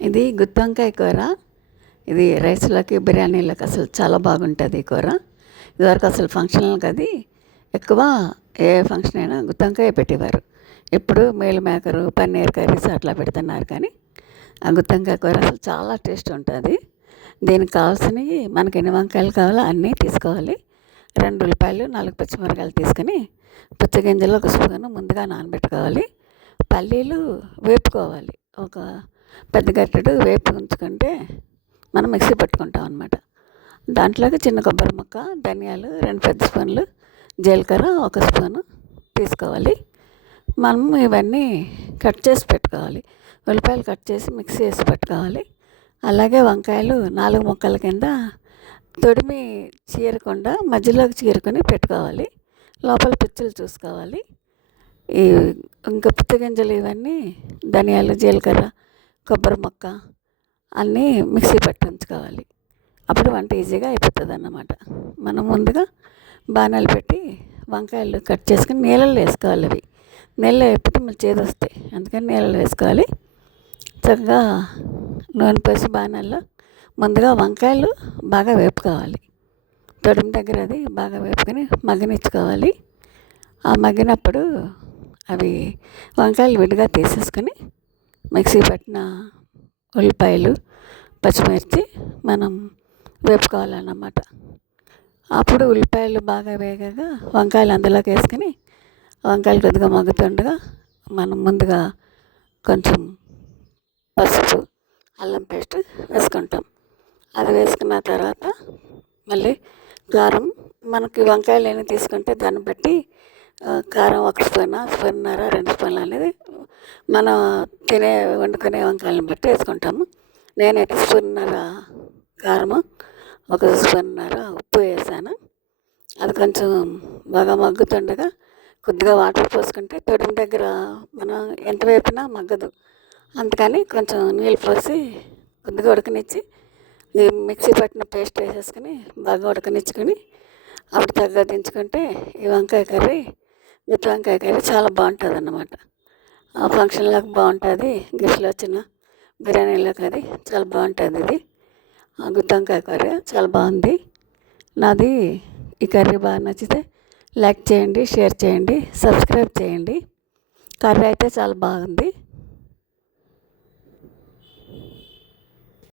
ఇది గుత్తి వంకాయ కూర. ఇది రైస్‌లోకి, బిర్యానీలోకి అసలు చాలా బాగుంటుంది ఈ కూర. ఇదివరకు అసలు ఫంక్షన్‌లకి అది ఎక్కువ ఏ ఫంక్షన్ అయినా గుత్తి వంకాయ పెట్టేవారు. ఇప్పుడు మీల్ మేకరు, పన్నీర్ కర్రీస్ అట్లా పెడుతున్నారు కానీ, ఆ గుత్తి వంకాయ కూర అసలు చాలా టేస్ట్ ఉంటుంది. దీనికి కావాల్సినవి మనకి ఎన్ని వంకాయలు కావాలో అన్నీ తీసుకోవాలి. 2 ఉల్లిపాయలు, 4 పచ్చిమిరపకాయలు తీసుకొని పుచ్చగింజలు ఒక స్పూను ముందుగా నానబెట్టుకోవాలి. పల్లీలు వేపుకోవాలి. ఒక పెద్ద గరిటెడు వేపి ఉంచుకుంటే మనం మిక్సీ పట్టుకుంటాం అనమాట. దాంట్లోకి చిన్న కొబ్బరి ముక్క, ధనియాలు 2 పెద్ద స్పూన్లు, జీలకర్ర 1 స్పూను తీసుకోవాలి. మనం ఇవన్నీ కట్ చేసి పెట్టుకోవాలి. ఉల్లిపాయలు కట్ చేసి మిక్సీ వేసి పెట్టుకోవాలి. అలాగే వంకాయలు 4 ముక్కల కింద తొడిమి చీరకుండా మధ్యలోకి చీరుకొని పెట్టుకోవాలి. లోపల పిచ్చులు చూసుకోవాలి. ఈ ఇంకా పుచ్చగింజలు ఇవన్నీ ధనియాలు, జీలకర్ర, కొబ్బరి ముక్క అన్నీ మిక్సీ పట్టి ఉంచుకోవాలి. అప్పుడు వంట ఈజీగా అయిపోతుంది అన్నమాట. మనం ముందుగా బాణాలు పెట్టి వంకాయలు కట్ చేసుకుని నీళ్ళల్లో వేసుకోవాలి. అవి నీళ్ళలో వేపితే మళ్ళీ చేదు వస్తాయి, అందుకని నీళ్ళలో వేసుకోవాలి. చక్కగా నూనె పోసి బాణాల్లో ముందుగా వంకాయలు బాగా వేపుకోవాలి. తొడిమి దగ్గర అది బాగా వేపుకొని మగ్గనిచ్చుకోవాలి. ఆ మగ్గినప్పుడు అవి వంకాయలు విడిగా తీసేసుకొని మిక్సీ పట్టిన ఉల్లిపాయలు, పచ్చిమిర్చి మనం వేపుకోవాలన్నమాట. అప్పుడు ఉల్లిపాయలు బాగా వేగాక వంకాయలు అందులోకి వేసుకొని వంకాయలు కొద్దిగా మగ్గుతుండగా మనం ముందుగా కొంచెం పసుపు, అల్లం పేస్ట్ వేసుకుంటాం. అది వేసుకున్న తర్వాత మళ్ళీ కారం, మనకి వంకాయలు ఎన్ని తీసుకుంటే దాన్ని బట్టి కారం 1 స్పూన్, స్పూన్నర, 2 స్పూన్లు అనేది మనం వండుకునే వంకాయలను బట్టి వేసుకుంటాము. నేనైతే స్పూన్నర కారము, 1 స్పూన్నర ఉప్పు వేసాను. అది కొంచెం బాగా మగ్గుతుండగా కొద్దిగా వాటర్ పోసుకుంటే తొడిమి దగ్గర మనం ఎంత వేపినా మగ్గదు. అందుకని కొంచెం నీళ్ళు పోసి కొద్దిగా ఉడకనిచ్చి ఈ మిక్సీ పట్టిన పేస్ట్ వేసేసుకొని బాగా ఉడకనిచ్చుకొని అప్పుడు తగ్గ దించుకుంటే ఈ వంకాయ కర్రీ, గుత్తి వంకాయ కర్రీ చాలా బాగుంటుంది అన్నమాట. ఆ ఫంక్షన్లకు బాగుంటుంది, గెస్ట్లు వచ్చిన బిర్యానీలోకి అది చాలా బాగుంటుంది. ఇది గుత్తి వంకాయ కర్రీ చాలా బాగుంది. నాది ఈ కర్రీ బాగా నచ్చితే లైక్ చేయండి, షేర్ చేయండి, సబ్స్క్రైబ్ చేయండి. కర్రీ అయితే చాలా బాగుంది.